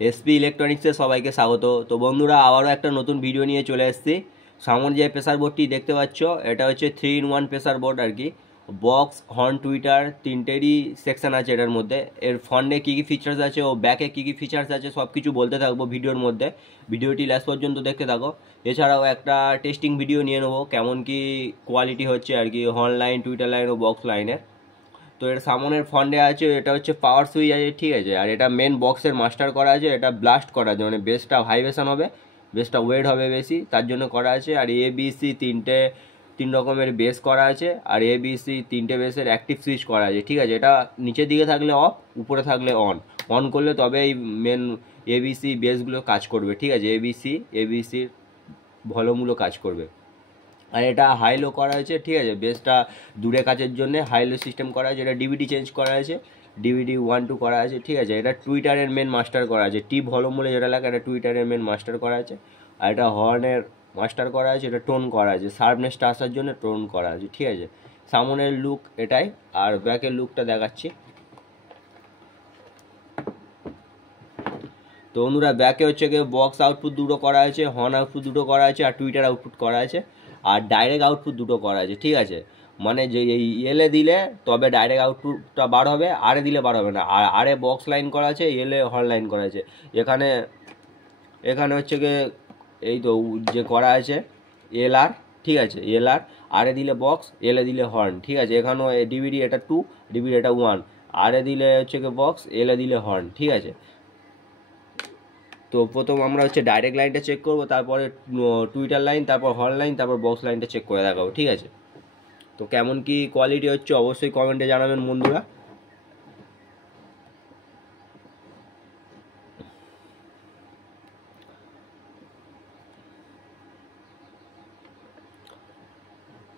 SP ইলেকট্রনিক্সে সবাইকে স্বাগত। তো বন্ধুরা, আবারও একটা নতুন ভিডিও নিয়ে চলে এসেছি। সামনে যে প্রেসার বোর্ডটি দেখতে পাচ্ছ, এটা হচ্ছে 3-in-1 প্রেসার বোর্ড আর কি। বক্স, হর্ন, টুইটার তিনটেরই সেকশন আছে এটার মধ্যে। এর ফ্রন্টে কী কী ফিচার্স আছে ও ব্যাকে কী কী ফিচার্স আছে সব কিছু বলতে থাকবো ভিডিওর মধ্যে। ভিডিওটি লাস্ট পর্যন্ত দেখতে থাকো। এছাড়াও একটা টেস্টিং ভিডিও নিয়ে নেবো কেমন কি কোয়ালিটি হচ্ছে আর কি, হর্ন লাইন, টুইটার লাইন ও বক্স লাইনের। তো এর সামনের ফন্ডে আছে, এটা হচ্ছে পাওয়ার সুইচ আছে, ঠিক আছে। আর এটা মেন বক্সের মাস্টার করা আছে, এটা ব্লাস্ট করা আছে, মানে বেসটা ভাইব্রেশন হবে, বেসটা ওয়েট হবে বেশি, তার জন্য করা আছে। আর এবিসি তিন রকমের বেস করা আছে, আর এবিসি তিনটে বেসের অ্যাক্টিভ সুইচ করা আছে, ঠিক আছে। এটা নিচের দিকে থাকলে অফ, উপরে থাকলে অন। অন করলে তবে এই মেন এবিসি বেসগুলো কাজ করবে, ঠিক আছে। এবিসির ভলিউমগুলো কাজ করবে। আর এটা হাই লো করা হয়েছে, ঠিক আছে। বেসটা দূরে কাজের জন্য হাই লো সিস্টেম করা আছে। এটা ডিভিডি চেঞ্জ করা আছে, ডিভিডি 1-2 করা আছে, ঠিক আছে। এটা টুইটারের মেন মাস্টার করা আছে, টি ভলিউম বলে যেটা লাগে, এটা টুইটারের মেন মাস্টার করা আছে। আর এটা হর্নের মাস্টার করা আছে, এটা টোন করা আছে, শার্পনেসটা আসার জন্য টোন করা আছে, ঠিক আছে। সামনের লুক এটাই, আর ব্যাকের লুকটা দেখাচ্ছি। তো বন্ধুরা, ব্যাকে হচ্ছে গিয়ে বক্স আউটপুট দুটো করা আছে, হর্ন আউটপুট দুটো করা আছে, আর টুইটার আউটপুট করা আছে, আর ডাইরেক্ট আউটপুট দুটো করা আছে, ঠিক আছে। মানে যে এই এলে দিলে তবে ডাইরেক্ট আউটপুটটা বার হবে, আরে দিলে বার হবে না। আর আরে বক্স লাইন করা আছে, এলে হর্ন লাইন করা আছে। এখানে এখানে হচ্ছে গিয়ে এই তো যে করা আছে এলআর, ঠিক আছে। এলআর আরে দিলে বক্স, এলে দিলে হর্ন, ঠিক আছে। এখানেও ডিভিডি এটা 2, ডিভিডি এটা 1, আরে দিলে হচ্ছে গিয়ে বক্স, এলে দিলে হর্ন, ঠিক আছে। তো প্রথম আমরা হচ্ছে ডাইরেক্ট লাইনটা চেক করব, তারপরে টুইটার লাইন, তারপর হর্ন লাইন, তারপর বক্স লাইনটা চেক করে দেখাবো, ঠিক আছে। তো কেমন কি কোয়ালিটি হচ্ছে অবশ্যই কমেন্টে জানাবেন বন্ধুরা।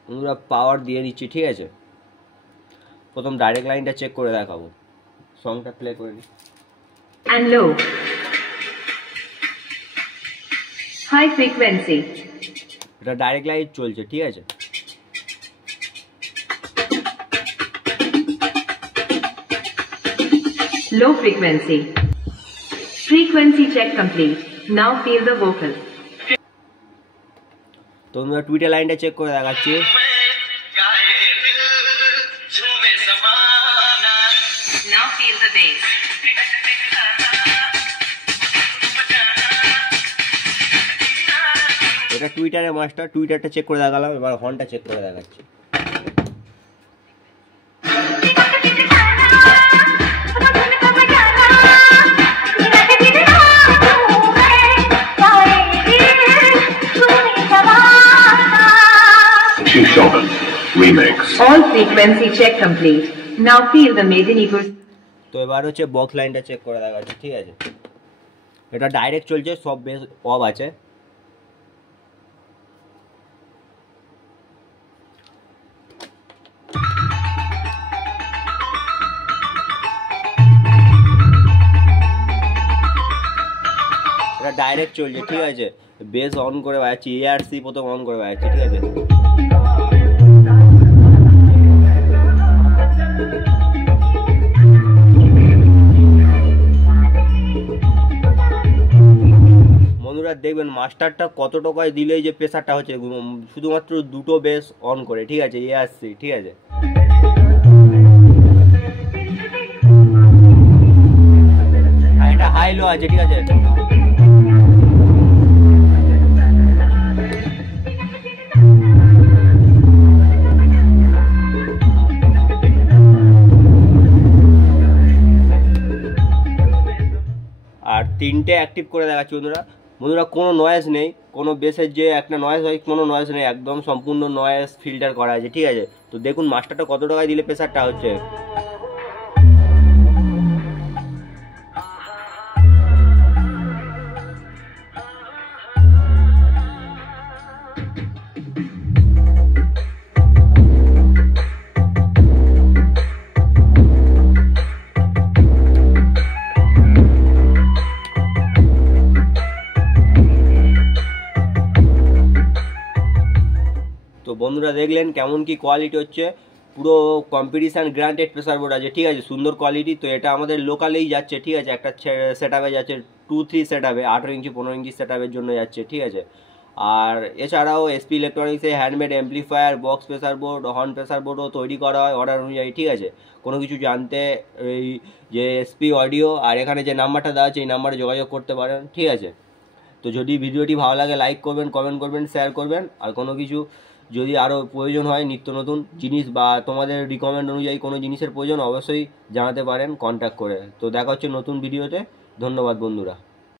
বন্ধুরা, পাওয়ার দিয়ে দিচ্ছি, ঠিক আছে। প্রথম ডাইরেক্ট লাইনটা চেক করে দেখাবো, সংটা প্লে করে নিই। And low. High frequency. এটা ডাইরেক্ট লাইন চলছে, ঠিক আছে। Low frequency. Frequency check complete. Now feel the vocal. তো বন্ধুরা, টুইটার লাইনটা চেক করে দেখাচ্ছি। Now feel the bass. এটা টুইটারের মাস্টার, টুইটারটা চেক করে দেখালাম, এবার হর্নটা চেক করে দেখাচ্ছি। Remix. All frequency check complete. Now feel the Medinipur. তো এবার হচ্ছে বক্স লাইনটা চেক করে দেখাচ্ছি, ঠিক আছে। এটা ডাইরেক্ট চলছে, সব বেস অফ আছে। এটা ডাইরেক্ট চলছে, ঠিক আছে। বেস অন করে বাজাচ্ছি, এআরসি প্রথম অন করে বাজাচ্ছি, ঠিক আছে। বন্ধুরা দেখবেন মাস্টারটা কত টাকায় দিলেই যে প্রেসারটা হচ্ছে, শুধুমাত্র দুটো বেস অন করে, ঠিক আছে, এআরসি, ঠিক আছে। আর এটা হাই লো আছে, ঠিক আছে। আর তিনটে অ্যাক্টিভ করে দেখাচ্ছি বন্ধুরা। বন্ধুরা, কোনো নয়েজ নেই, কোনো বেসের যে একটা নয়েজ হয়, কোনো নয়েজ নেই, একদম সম্পূর্ণ নয়েজ ফিল্টার করা আছে, ঠিক আছে। তো দেখুন মাস্টারটা কত টাকায় দিলে প্রেসারটা হচ্ছে। তো বন্ধুরা দেখলেন কেমন কি কোয়ালিটি হচ্ছে, পুরো কম্পিটিশান গ্রান্টেড প্রেসার বোর্ড আছে, ঠিক আছে, সুন্দর কোয়ালিটি। তো এটা আমাদের লোকালেই যাচ্ছে, ঠিক আছে, একটা সেট আপে যাচ্ছে 2-3 সেট আপে 18 ইঞ্চি 15 ইঞ্চি সেট আপের জন্য যাচ্ছে, ঠিক আছে। আর এছাড়াও এসপি ইলেকট্রনিক্সে handmade amplifier, box pressure board, horn pressure বোর্ডও তৈরি করা হয় অর্ডার অনুযায়ী, ঠিক আছে। কোনো কিছু জানতে এই যে এসপি অডিও আর এখানে যে নাম্বারটা দেওয়া আছে এই নাম্বারে যোগাযোগ করতে পারেন, ঠিক আছে। তো যদি ভিডিওটি ভালো লাগে লাইক করবেন, কমেন্ট করবেন, শেয়ার করবেন। আর কোনো কিছু যদি আরও প্রয়োজন হয় নিত্য নতুন জিনিস বা তোমাদের রিকমেন্ড অনুযায়ী কোনো জিনিসের প্রয়োজন অবশ্যই জানাতে পারেন কন্ট্যাক্ট করে। তো দেখা হচ্ছে নতুন ভিডিওতে। ধন্যবাদ বন্ধুরা।